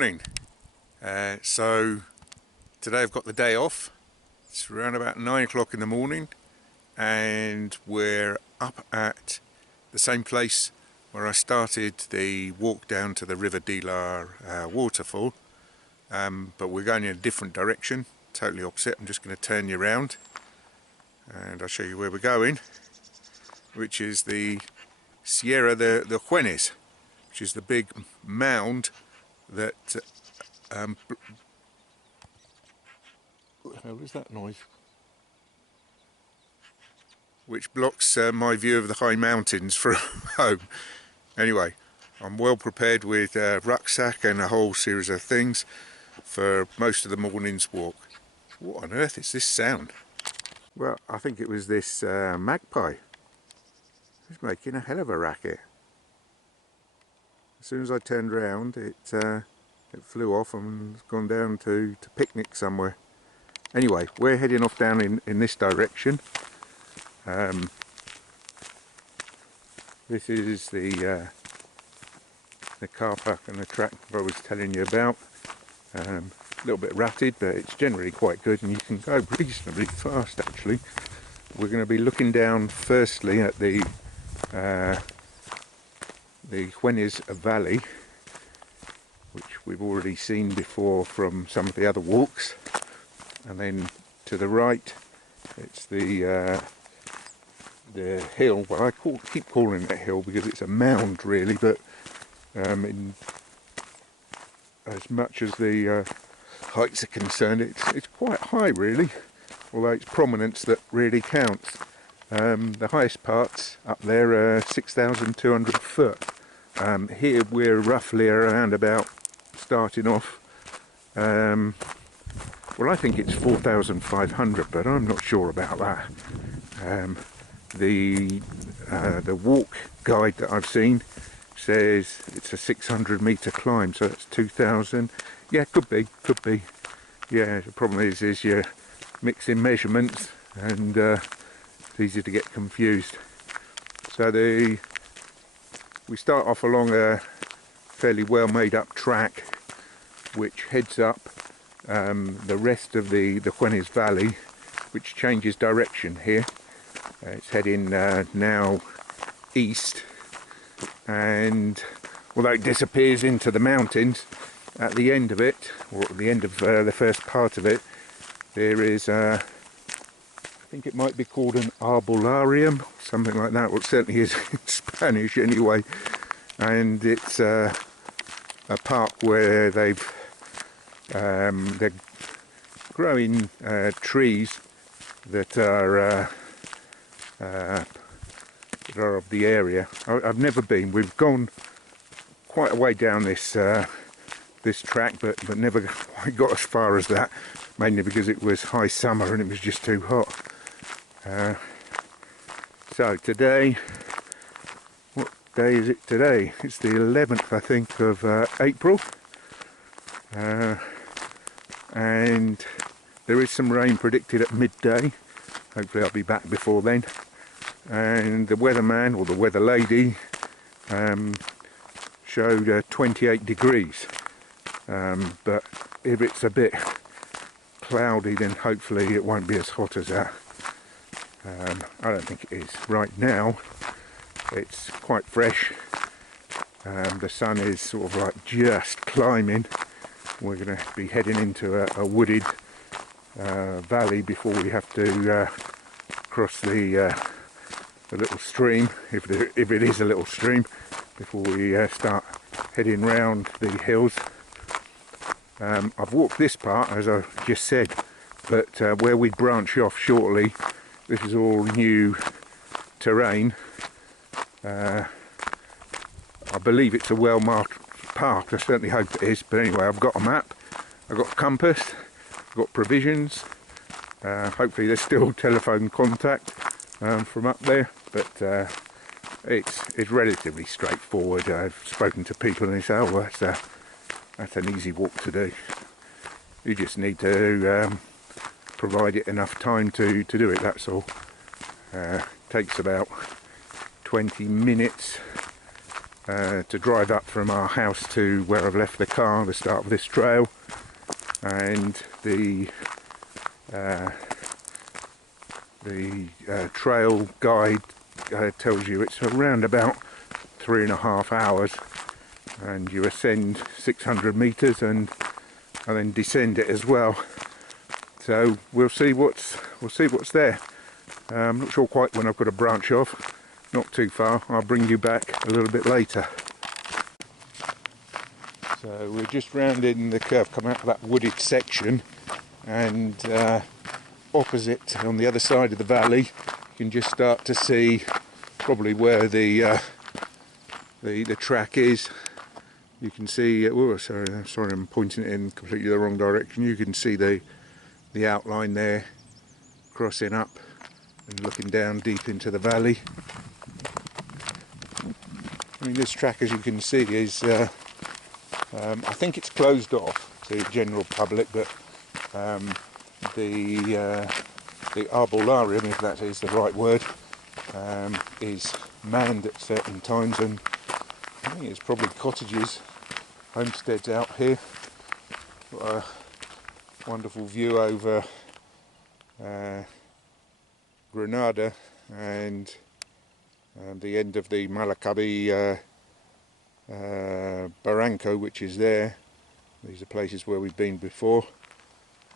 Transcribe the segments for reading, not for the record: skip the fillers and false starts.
morning. So today I've got the day off. It's around about 9 o'clock in the morning and we're up at the same place where I started the walk down to the River Dilar waterfall, but we're going in a different direction, totally opposite. I'm just going to turn you around and I'll show you where we're going, which is the Cerro de Huenes, which is the big mound that what the hell is that noise? Which blocks my view of the high mountains from home. Anyway, I'm well prepared with a rucksack and a whole series of things for most of the morning's walk. What on earth is this sound? Well, I think it was this magpie. It's making a hell of a racket. As soon as I turned round, it flew off and has gone down to picnic somewhere. Anyway, we're heading off down in this direction. This is the car park and the track I was telling you about. A little bit rutted, but it's generally quite good and you can go reasonably fast actually. We're going to be looking down firstly at the Huenes Valley, which we've already seen before from some of the other walks, and then to the right it's the hill. Well, I keep calling it a hill because it's a mound really, but in as much as the heights are concerned, it's quite high really, although it's prominence that really counts. The highest parts up there are 6,200 foot. Here we're roughly around about starting off, well, I think it's 4,500, but I'm not sure about that. The walk guide that I've seen says it's a 600 metre climb, so that's 2,000. Yeah, could be. Yeah, the problem is you're mixing measurements and it's easy to get confused. So we start off along a fairly well made up track which heads up the rest of the Huenes Valley, which changes direction here. It's heading now east, and although it disappears into the mountains, at the end of it, or at the end of the first part of it, there is I think it might be called an arbolarium, something like that. Well, it certainly is in Spanish anyway, and it's a park where they're growing trees that are of the area. I've never been. We've gone quite a way down this this track, but never quite got as far as that, mainly because it was high summer and it was just too hot. So today, what day is it today? It's the 11th, I think, of April, and there is some rain predicted at midday. Hopefully I'll be back before then. And the weatherman, or the weather lady, showed 28 degrees. But if it's a bit cloudy, then hopefully it won't be as hot as that. I don't think it is. Right now it's quite fresh. The sun is sort of like just climbing. We're going to be heading into a wooded valley before we have to cross the little stream, if it is a little stream, before we start heading round the hills. I've walked this part, as I just said, but where we branch off shortly, this is all new terrain. I believe it's a well-marked park. I certainly hope it is, but anyway, I've got a map, I've got a compass, I've got provisions. Hopefully there's still telephone contact from up there, but it's relatively straightforward. I've spoken to people and they say, oh, well, that's an easy walk to do. You just need to provide it enough time to do it, that's all. Takes about 20 minutes to drive up from our house to where I've left the car, the start of this trail, and the trail guide tells you it's around about 3.5 hours, and you ascend 600 meters and then descend it as well. So we'll see what's there. I'm not sure quite when I've got to branch off. Not too far. I'll bring you back a little bit later. So we're just rounding the curve, come out of that wooded section, and opposite on the other side of the valley, you can just start to see probably where the track is. You can see. Oh, sorry, I'm pointing it in completely the wrong direction. You can see the outline there, crossing up and looking down deep into the valley. I mean, this track, as you can see, is I think it's closed off to the general public, but the arbolarium, if that is the right word, is manned at certain times, and I think it's probably cottages, homesteads out here. Got a wonderful view over Granada and the end of the Malacabi Barranco, which is there. These are places where we've been before.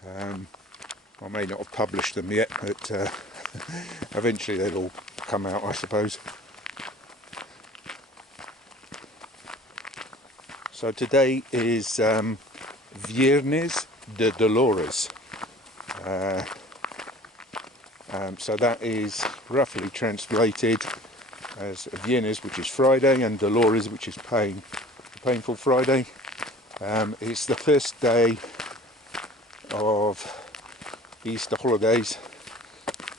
I may not have published them yet, but eventually they'll all come out, I suppose. So today is Viernes de Dolores. So that is roughly translated as Viernes, which is Friday, and Dolores, which is painful Friday. It's the first day of Easter holidays,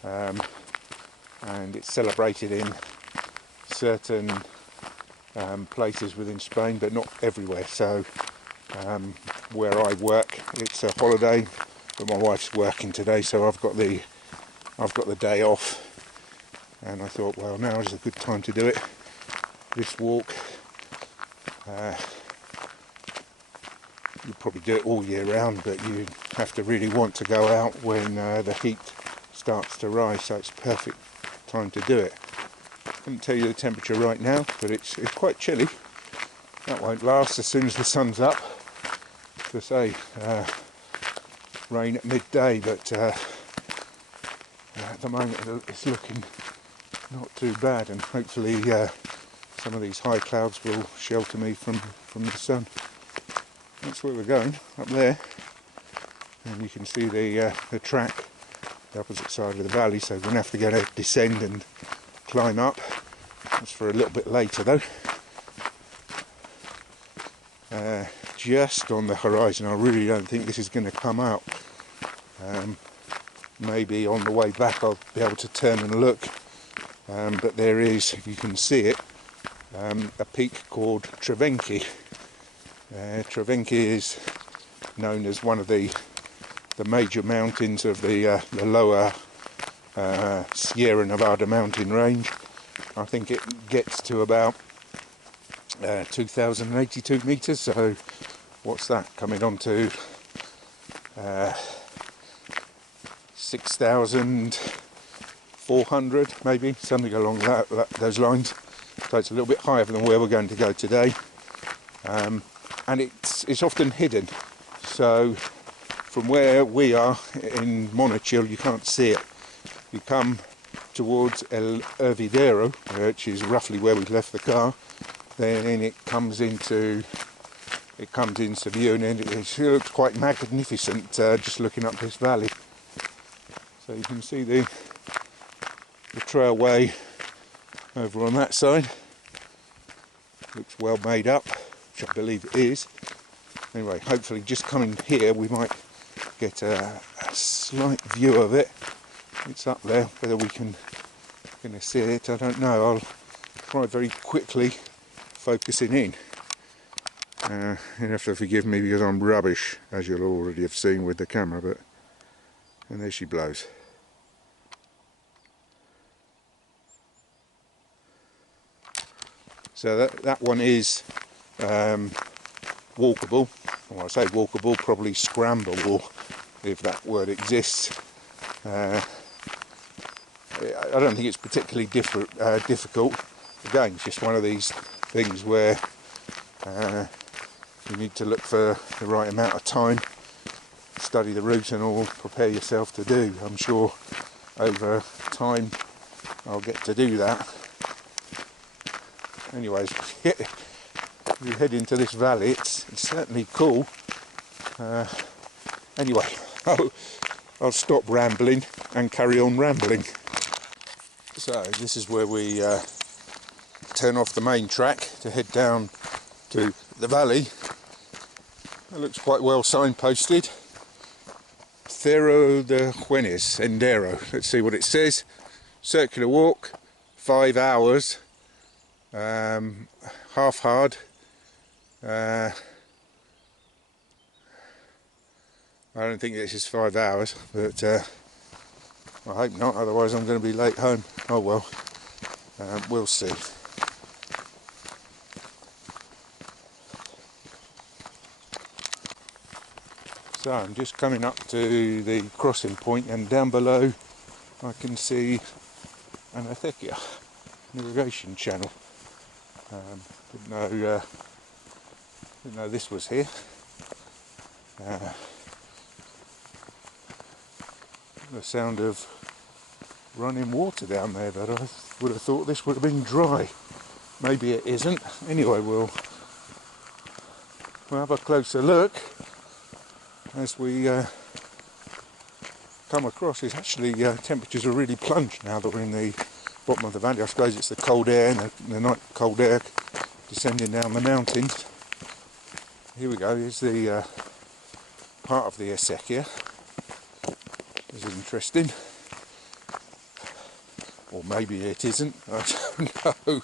and it's celebrated in certain places within Spain, but not everywhere. So where I work, it's a holiday, but my wife's working today, so I've got the day off, and I thought, well, now is a good time to do it. This walk, you probably do it all year round, but you have to really want to go out when the heat starts to rise, so it's a perfect time to do it. I couldn't tell you the temperature right now, but it's quite chilly. That won't last as soon as the sun's up. To say, rain at midday, but at the moment it's looking not too bad, and hopefully some of these high clouds will shelter me from the sun. That's where we're going, up there, and you can see the track, the opposite side of the valley, so we're going to have to go to descend and climb up. That's for a little bit later though. Just on the horizon, I really don't think this is going to come out. Maybe on the way back I'll be able to turn and look, but there is, if you can see it, a peak called Trevenki. Trevenki is known as one of the major mountains of the lower Sierra Nevada mountain range. I think it gets to about 2,082 meters, so what's that, coming on to 6,400 maybe, something along those lines. So it's a little bit higher than where we're going to go today, and it's often hidden. So from where we are in Monachil, you can't see it. You come towards El Hervidero, which is roughly where we left the car, then it comes into view, and it looks quite magnificent just looking up this valley. So you can see the trailway over on that side. Looks well made up, which I believe it is. Anyway, hopefully just coming here we might get a slight view of it. It's up there. Whether we can see it, I don't know. I'll try very quickly focusing in. You have to forgive me because I'm rubbish, as you'll already have seen with the camera, but and there she blows. So that one is walkable. When I say walkable, probably scrambleable, if that word exists. I don't think it's particularly difficult. Again, it's just one of these things where you need to look for the right amount of time, study the route and all, prepare yourself to do. I'm sure over time I'll get to do that. Anyways, we head into this valley. It's certainly cool. Anyway, I'll stop rambling and carry on rambling. So this is where we turn off the main track to head down to the valley. It looks quite well signposted. Cerro de Huenes, Sendero. Let's see what it says. Circular walk, 5 hours, half hard. I don't think this is 5 hours, but I hope not, otherwise I'm going to be late home. Oh well, we'll see. So I'm just coming up to the crossing point, and down below I can see an acequia, an irrigation channel. Didn't know this was here. The sound of running water down there, but I would have thought this would have been dry. Maybe it isn't. Anyway, we'll have a closer look as we come across. It's actually temperatures are really plunged now that we're in the bottom of the valley. I suppose it's the cold air and the night cold air descending down the mountains. Here we go. Here's the part of the acequia. This is interesting. Or maybe it isn't. I don't know.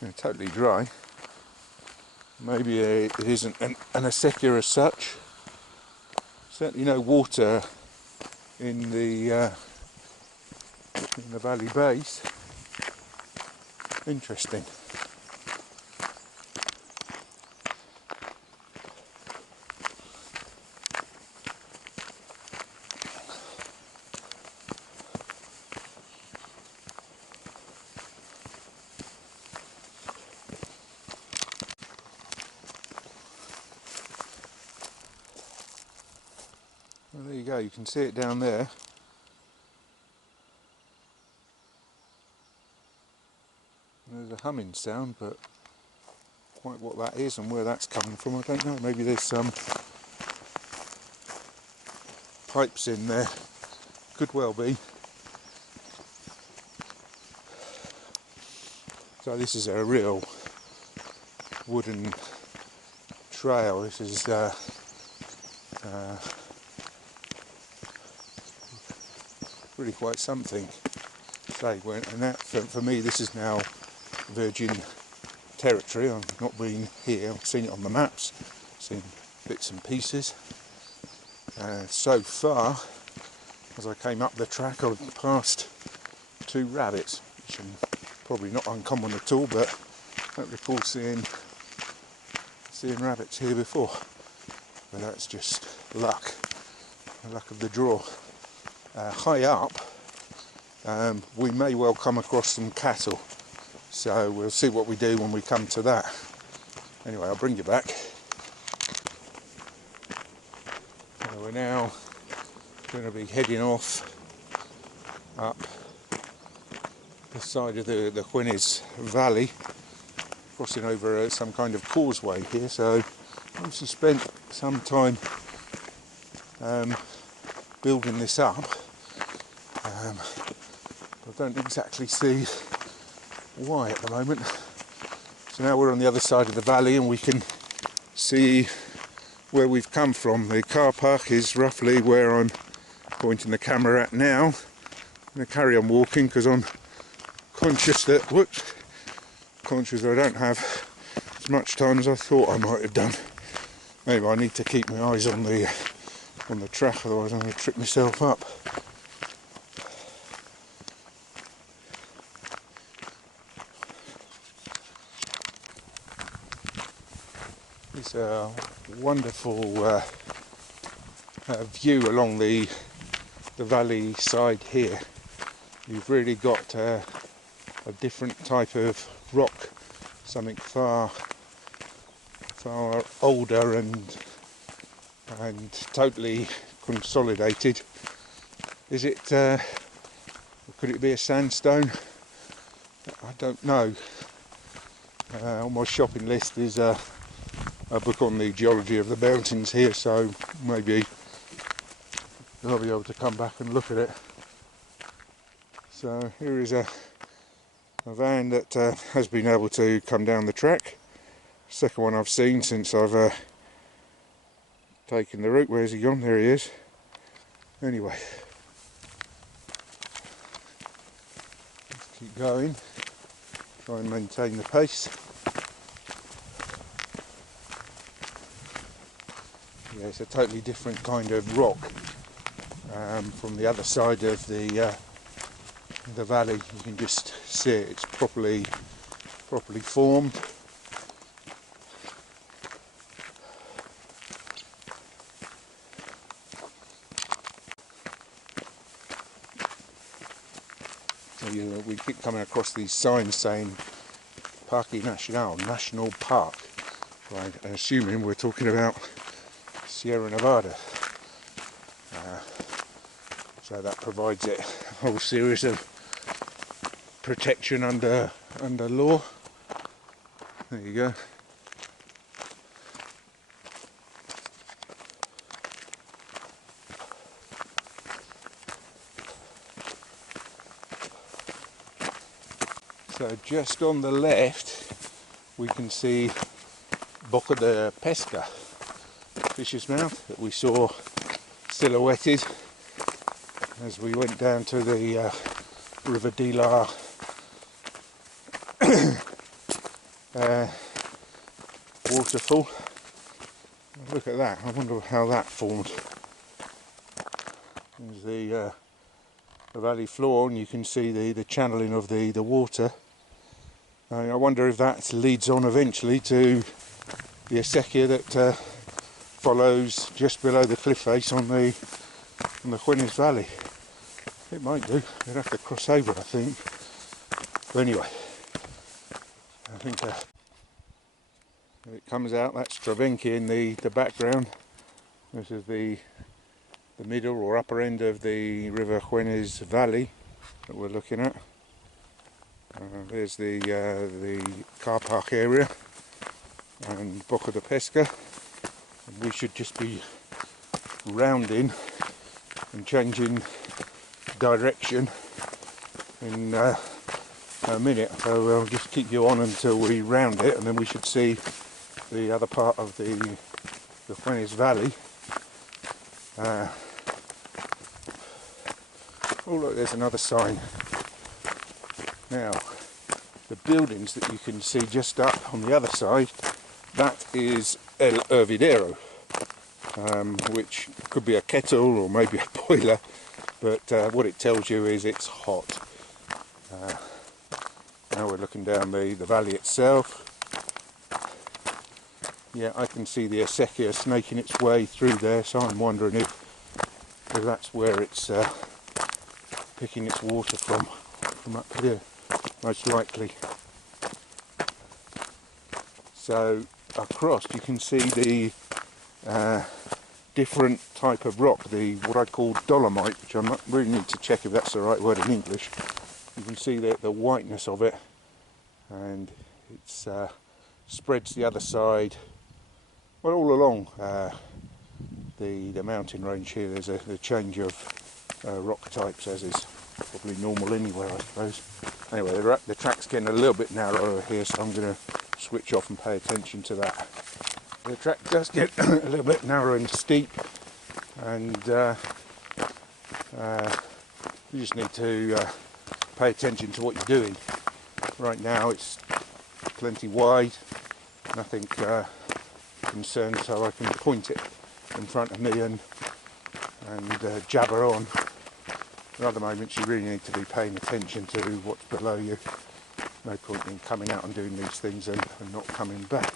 It's totally dry. Maybe it isn't an acequia as such. Certainly no water in the valley base. Interesting. Well, there you go, you can see it down there. There's a humming sound, but quite what that is and where that's coming from, I don't know. Maybe there's some pipes in there. Could well be. So this is a real wooden trail. This is really quite something. And that, for me, this is now virgin territory. I've not been here. I've seen it on the maps, seen bits and pieces. So far, as I came up the track, I passed 2 rabbits, which are probably not uncommon at all, but I don't recall seeing rabbits here before. But that's just luck, the luck of the draw. High up, we may well come across some cattle, so we'll see what we do when we come to that. Anyway, I'll bring you back. So we're now going to be heading off up the side of the Huenes Valley, crossing over some kind of causeway here. So I've obviously spent some time building this up. I don't exactly see why at the moment. So now we're on the other side of the valley and we can see where we've come from. The car park is roughly where I'm pointing the camera at now. I'm going to carry on walking because I'm conscious that I don't have as much time as I thought I might have done. Maybe I need to keep my eyes on the track, otherwise I'm going to trip myself up. It's a wonderful view along the valley side here. You've really got a different type of rock, something far older and totally consolidated. Is it? Could it be a sandstone? I don't know. On my shopping list is a book on the geology of the mountains here, so maybe I'll be able to come back and look at it. So here is a van that has been able to come down the track. Second one I've seen since I've taken the route. Where's he gone? There he is. Anyway, let's keep going. Try and maintain the pace. Yeah, it's a totally different kind of rock from the other side of the valley. You can just see it. It's properly formed. So we keep coming across these signs saying Parque Nacional, National Park. Right, and assuming we're talking about Sierra Nevada. So that provides it a whole series of protection under law. There you go. So just on the left we can see Boca de Pesca, Fish's Mouth, that we saw silhouetted as we went down to the River Dilar waterfall. Look at that, I wonder how that formed. There's the valley floor, and you can see the channeling of the water. I wonder if that leads on eventually to the acequia that follows just below the cliff face on the Huenes Valley. It might do. We'd have to cross over, I think. But anyway, I think it comes out. That's Travenki in the background. This is the middle or upper end of the River Huenes Valley that we're looking at. There's the car park area and Boca de Pesca. And we should just be rounding and changing direction in a minute. So we'll just keep you on until we round it, and then we should see the other part of the Huenes Valley. Oh look, there's another sign. Now, the buildings that you can see just up on the other side, that is El Hervidero, which could be a kettle or maybe a boiler, but what it tells you is it's hot. Now we're looking down the valley itself. Yeah, I can see the acequia snaking its way through there, so I'm wondering if that's where it's picking its water from up here, most likely. So across you can see the different type of rock, what I call dolomite, which I really need to check if that's the right word in English. You can see the whiteness of it, and it's spreads the other side, well, all along the mountain range here. There's a change of rock types, as is probably normal anywhere, I suppose. Anyway, the track's getting a little bit narrower here, so I'm going to switch off and pay attention to that. The track does get a little bit narrow and steep, and you just need to pay attention to what you're doing. Right now it's plenty wide, nothing concerned, so I can point it in front of me and jabber on. At other moments you really need to be paying attention to what's below you. No point in coming out and doing these things and not coming back.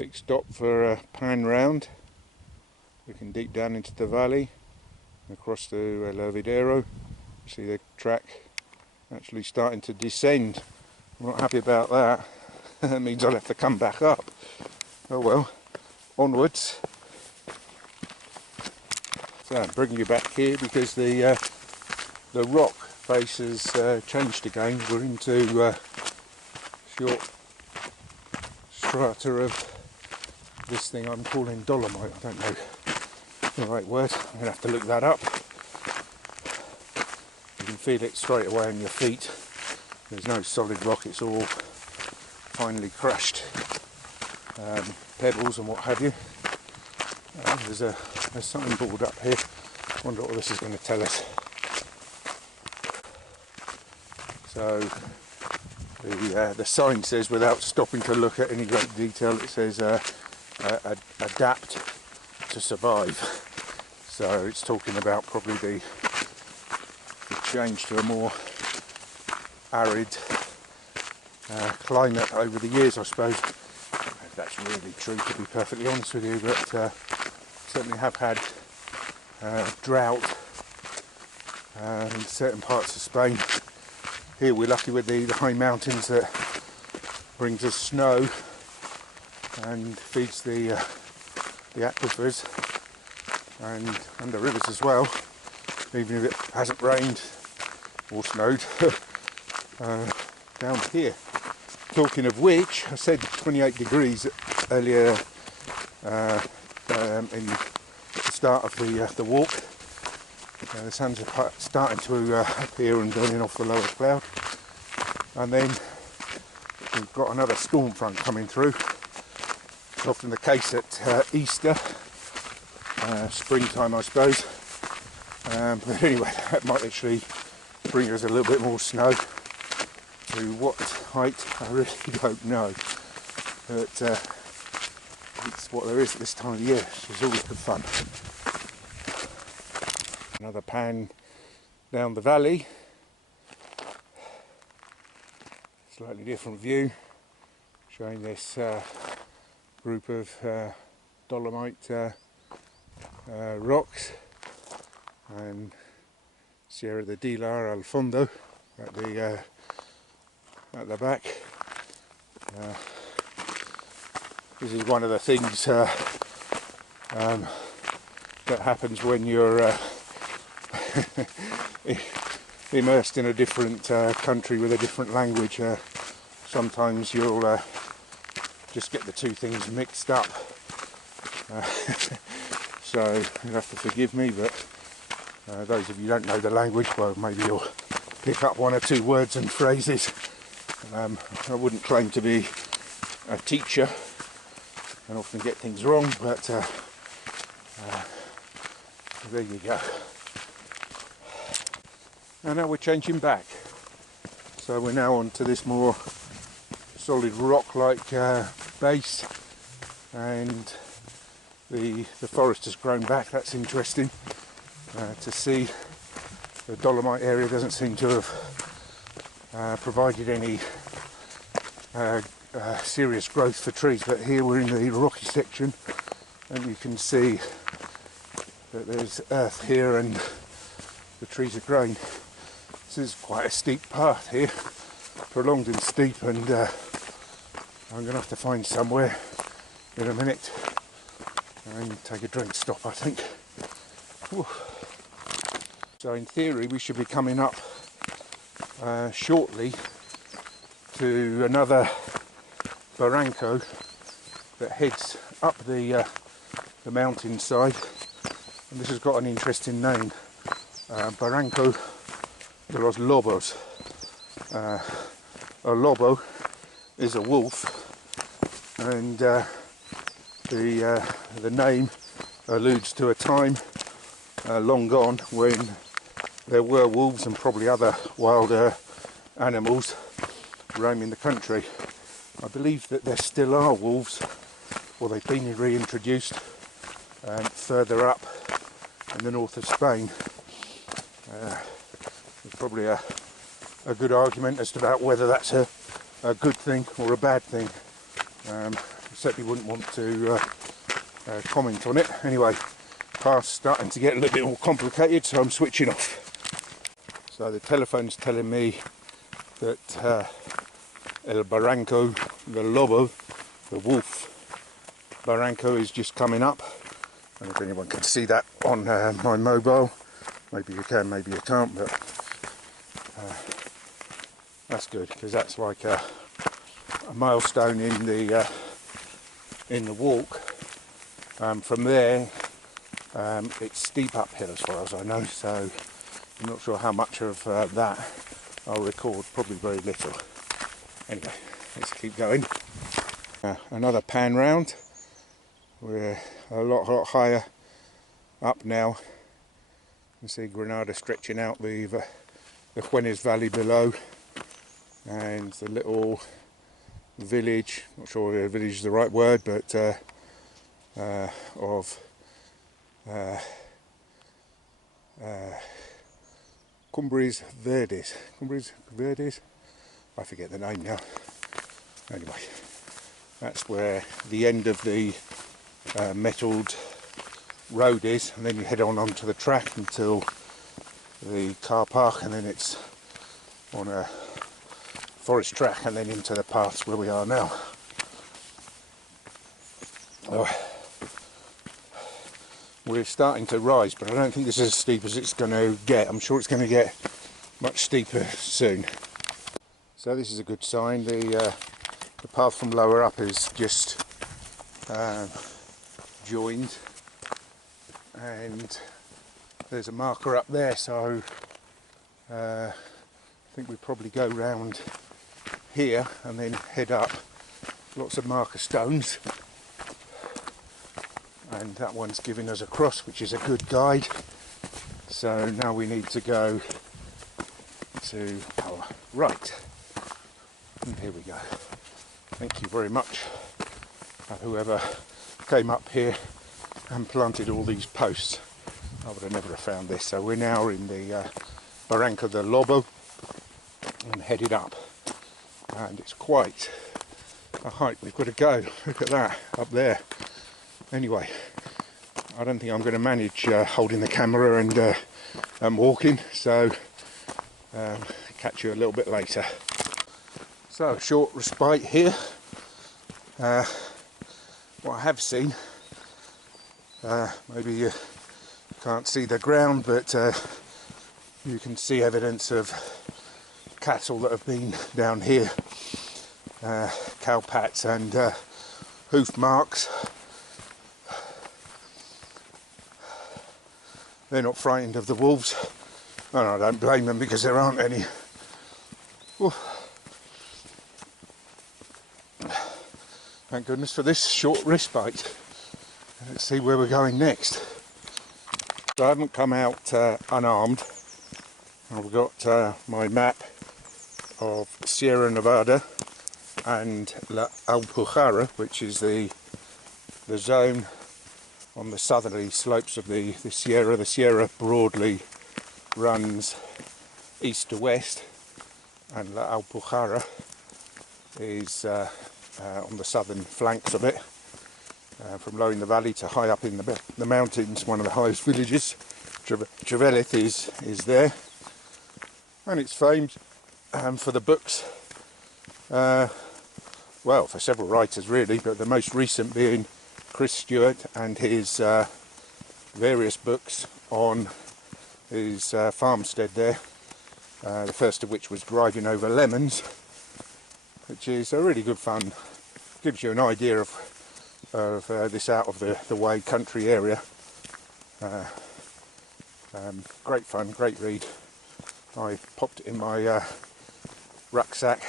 Quick stop for a pan round, looking deep down into the valley, across to El Hervidero. See the track actually starting to descend. I'm not happy about that. That means I'll have to come back up. Oh well, onwards. So I'm bringing you back here because the rock face has changed again. We're into short strata of this thing I'm calling dolomite. I don't know the right word. I'm going to have to look that up. You can feel it straight away on your feet. There's no solid rock, it's all finely crushed pebbles and what have you. There's a signboard up here. I wonder what this is going to tell us. So the sign says, without stopping to look at any great detail, it says adapt to survive. So it's talking about probably the change to a more arid climate over the years, I suppose. If that's really true, to be perfectly honest with you, but certainly have had drought in certain parts of Spain. Here we're lucky with the high mountains that brings us snow and feeds the aquifers and the rivers as well, even if it hasn't rained or snowed down here. Talking of which, I said 28 degrees earlier in the start of the walk. The sun's starting to appear and burning off the lower cloud, and then we've got another storm front coming through. It's often the case at Easter, springtime I suppose, but anyway, that might actually bring us a little bit more snow. To what height I really don't know, but it's what there is at this time of the year, which is always good fun. Another pan down the valley, slightly different view, showing this group of dolomite rocks, and Cerro de Huenes al fondo at the back. This is one of the things that happens when you're immersed in a different country with a different language. Sometimes you'll just get the two things mixed up. So you'll have to forgive me, but those of you who don't know the language, well, maybe you'll pick up one or two words and phrases. I wouldn't claim to be a teacher and often get things wrong, but there you go. And now we're changing back. So we're now on to this more solid rock-like base, and the forest has grown back. That's interesting to see. The dolomite area doesn't seem to have provided any serious growth for trees, but here we're in the rocky section and you can see that there's earth here and the trees are growing. This is quite a steep path here, prolonged and steep, and I'm going to have to find somewhere in a minute and take a drink stop, I think. Whew. So in theory we should be coming up shortly to another barranco that heads up the mountainside, and this has got an interesting name, Barranco de los Lobos. A lobo is a wolf, and the name alludes to a time long gone when there were wolves and probably other wild animals roaming the country. I believe that there still are wolves, or they've been reintroduced further up in the north of Spain. There's probably a good argument as to about whether that's a good thing or a bad thing. certainly wouldn't want to comment on it. Anyway, path's starting to get a little bit more complicated, so I'm switching off. So the telephone's telling me that El Barranco, the Lobo, the wolf Barranco is just coming up. I don't know if anyone can see that on my mobile. Maybe you can, maybe you can't, but that's good, because that's like a milestone in the walk. From there, it's steep uphill as far as I know, so I'm not sure how much of that I'll record, probably very little. Anyway, let's keep going. Another pan round. We're a lot higher up now. You can see Granada stretching out the Huenes Valley below, and the little village, not sure if village is the right word, but of Cumbres Verdes. Cumbres Verdes? I forget the name now. Anyway, that's where the end of the metalled road is, and then you head on onto the track until the car park, and then it's on a forest track and then into the paths where we are now. We're starting to rise, but I don't think this is as steep as it's going to get. I'm sure it's going to get much steeper soon. So this is a good sign. The path from lower up is just joined, and there's a marker up there, so I think we probably go round here and then head up. Lots of marker stones, and that one's giving us a cross, which is a good guide. So now we need to go to our right, and here we go. Thank you very much, whoever came up here and planted all these posts. I would have never have found this. So we're now in the Barranco del Lobo and headed up, and it's quite a hike we've got to go. Look at that up there. Anyway, I don't think I'm going to manage holding the camera and walking, so catch you a little bit later. So, short respite here. What I have seen, maybe you can't see the ground, but you can see evidence of cattle that have been down here, cow pats and hoof marks. They're not frightened of the wolves, and I don't blame them because there aren't any. Ooh. Thank goodness for this short respite. Let's see where we're going next. So I haven't come out unarmed. I've got my map of Sierra Nevada and La Alpujarra, which is the zone on the southerly slopes of the Sierra. The Sierra broadly runs east to west, and La Alpujarra is on the southern flanks of it, from low in the valley to high up in the mountains. One of the highest villages, Treveleth, is there, and it's famed for the books, well, for several writers really, but the most recent being Chris Stewart and his various books on his farmstead there, the first of which was Driving Over Lemons, which is a really good fun. Gives you an idea of this out of the way country area. Great fun, great read. I popped it in my rucksack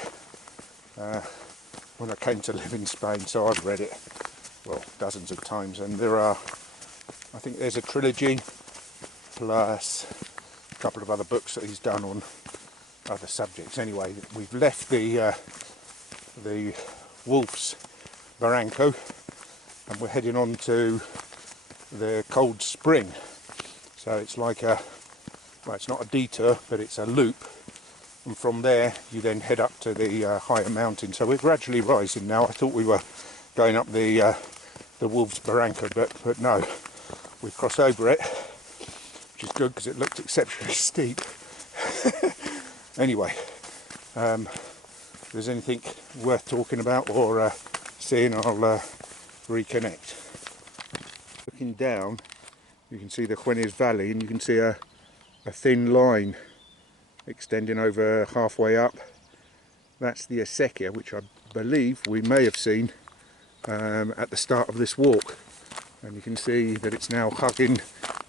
when I came to live in Spain, so I've read it, well, dozens of times, and there are, I think there's a trilogy plus a couple of other books that he's done on other subjects. Anyway, we've left the Wolf's Barranco and we're heading on to the Cold Spring. So it's like a, well, it's not a detour, but it's a loop, and from there you then head up to the higher mountain. So we're gradually rising now. I thought we were going up the Wolves Barranca, but no, we crossed over it, which is good because it looked exceptionally steep. Anyway, if there's anything worth talking about or seeing, I'll reconnect. Looking down, you can see the Huenes Valley, and you can see a thin line extending over halfway up. That's the acequia, which I believe we may have seen at the start of this walk. And you can see that it's now hugging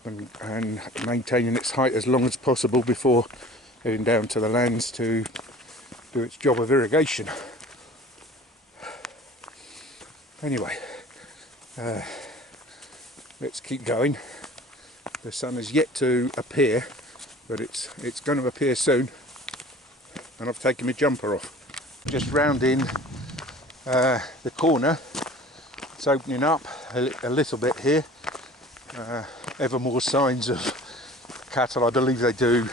and maintaining its height as long as possible before heading down to the lands to do its job of irrigation. Anyway, let's keep going. The sun is yet to appear, but it's going to appear soon, and I've taken my jumper off. Just rounding the corner, it's opening up a little bit here. Ever more signs of cattle. I believe they do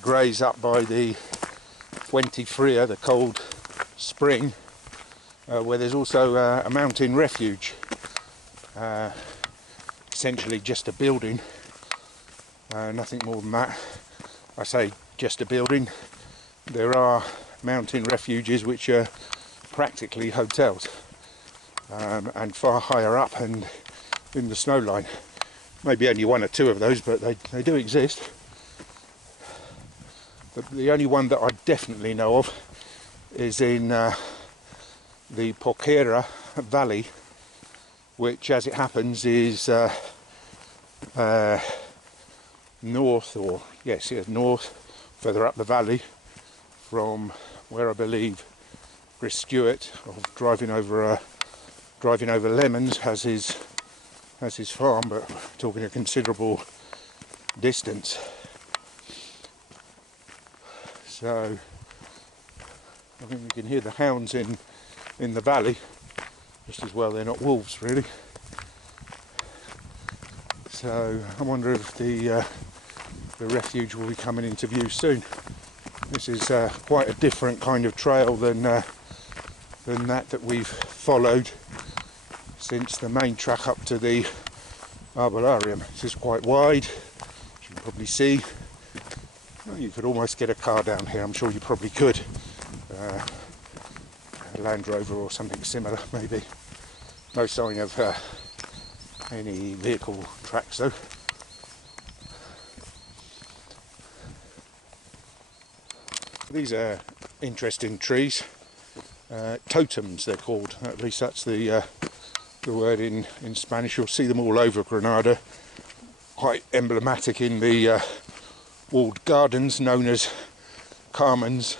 graze up by the Fuente Fria, the cold spring, where there's also a mountain refuge, essentially just a building, nothing more than that. I say just a building. There are mountain refuges which are practically hotels, and far higher up and in the snow line. Maybe only one or two of those, but they do exist. The only one that I definitely know of is in the Porquera Valley, which, as it happens, is north, further up the valley from where I believe Chris Stewart, of driving over lemons, has his farm, but talking a considerable distance. So I think we can hear the hounds in the valley just as well. They're not wolves really. So I wonder if the refuge will be coming into view soon. This is quite a different kind of trail than that we've followed since the main track up to the arborarium. This is quite wide, as you can probably see. Well, you could almost get a car down here. I'm sure you probably could. A Land Rover or something similar, maybe. No sign of any vehicle tracks though. These are interesting trees. Totems they're called. At least that's the word in Spanish. You'll see them all over Granada. Quite emblematic in the walled gardens known as Carmen's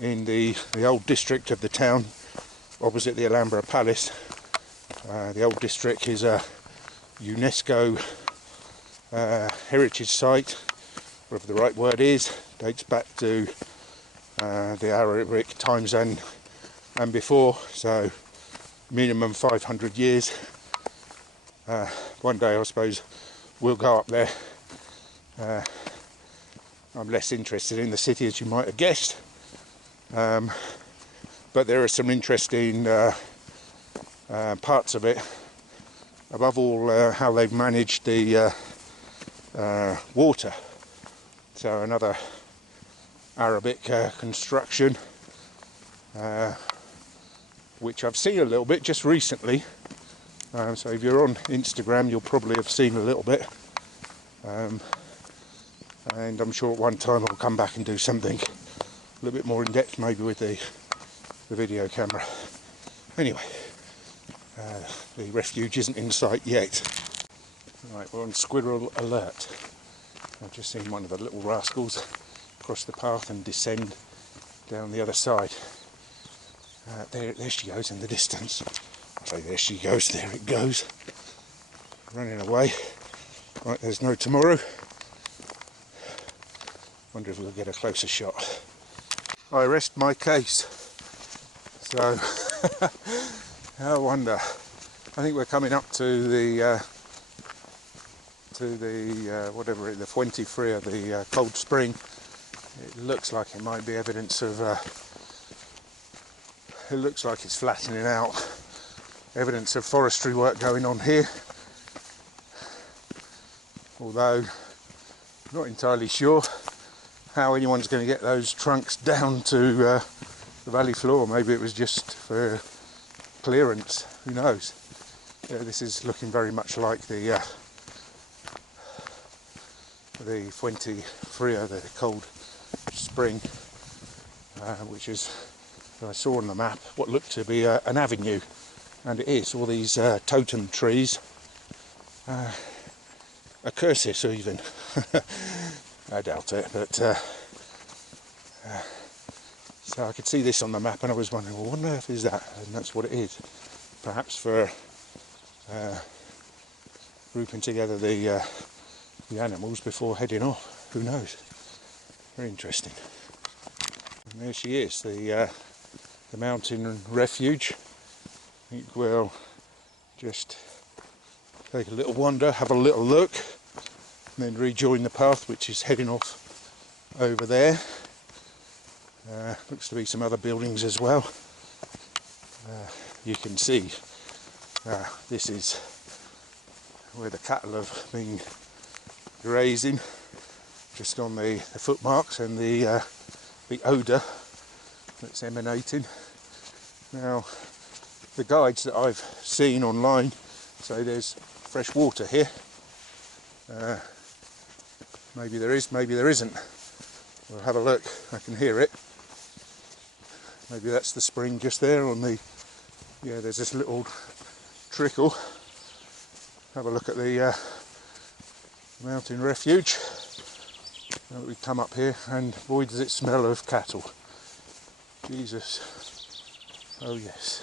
in the old district of the town opposite the Alhambra Palace. The old district is a UNESCO heritage site, whatever the right word is. Dates back to the Arabic times and before, so minimum 500 years. One day I suppose we'll go up there. I'm less interested in the city, as you might have guessed, but there are some interesting parts of it. Above all, how they've managed the water. So another Arabic construction, which I've seen a little bit just recently. So if you're on Instagram, you'll probably have seen a little bit. And I'm sure at one time I'll come back and do something a little bit more in depth, maybe with the video camera. Anyway, the refuge isn't in sight yet. Right, we're on squirrel alert. I've just seen one of the little rascals cross the path and descend down the other side. There she goes in the distance. I say there she goes, there it goes. Running away. Right, there's no tomorrow. Wonder if we'll get a closer shot. I rest my case. So, I wonder. I think we're coming up to the whatever the Fuente Fria, the cold spring. It looks like it might be evidence of. It looks like it's flattening out. evidence of forestry work going on here, although I'm not entirely sure how anyone's going to get those trunks down to the valley floor. Maybe it was just for clearance, who knows. Yeah, this is looking very much like the Fuente Frio, the cold spring, which is, I saw on the map, what looked to be an avenue, and it is. All these totem trees, a cursus even. I doubt it, but so I could see this on the map, and I was wondering, well, what on earth is that? And that's what it is. Perhaps for grouping together the animals before heading off. Who knows? Very interesting. And there she is, the mountain refuge. I think we'll just take a little wander, have a little look, and then rejoin the path, which is heading off over there. Looks to be some other buildings as well. You can see this is where the cattle have been grazing, just on the footmarks, and the odour that's emanating. Now, the guides that I've seen online say there's fresh water here. Maybe there is, maybe there isn't. We'll have a look. I can hear it. Maybe that's the spring just there on the... Yeah, there's this little trickle. Have a look at the mountain refuge. Now we come up here, and boy does it smell of cattle. Jesus. Oh yes.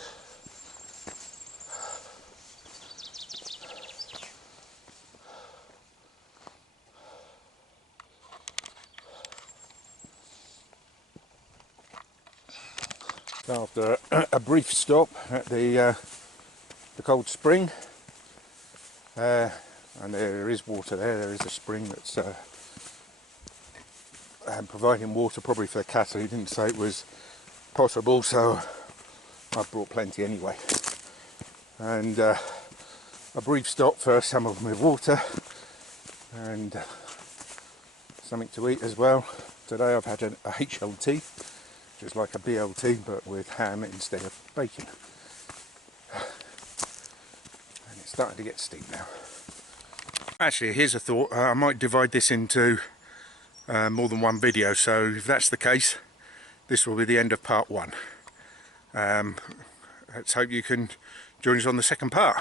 After a brief stop at the cold spring, and there is water there is a spring that's providing water probably for the cattle. He didn't say it was possible, so I've brought plenty anyway. And a brief stop for some of my water and something to eat as well. Today I've had a HLT, which is like a BLT but with ham instead of bacon. And it's starting to get steep now. Actually, here's a thought. I might divide this into more than one video, so if that's the case, this will be the end of part one. Let's hope you can join us on the second part.